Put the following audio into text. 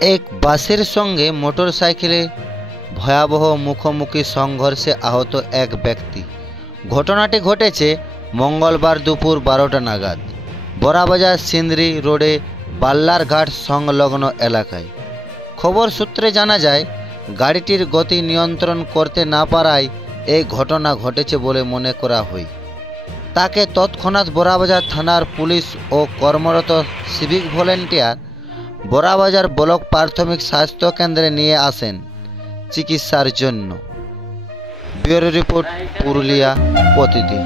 এক বাসের সঙ্গে মোটরসাইকেলে ভয়াবহ মুখোমুখি সংঘর্ষে আহত এক ব্যক্তি। ঘটনাটি ঘটেছে মঙ্গলবার দুপুর 12টা নাগাদ বড়াবাজার সিন্দ্রি রোডে বাল্লারঘাট সংলগ্ন এলাকায়। খবর সূত্রে জানা যায়, গাড়িটির গতি নিয়ন্ত্রণ করতে না পারায় এই ঘটনা ঘটেছে বলে মনে করা হয়। তাকে তৎক্ষণাৎ বড়াবাজার থানার পুলিশ ও কর্মরত সিভিক ভলেন্টিয়ার বড়াবাজার ব্লক প্রাথমিক স্বাস্থ্য কেন্দ্রে নিয়ে আসেন চিকিৎসার জন্য। ব্যুরো রিপোর্ট, পুরুলিয়া প্রতিদিন।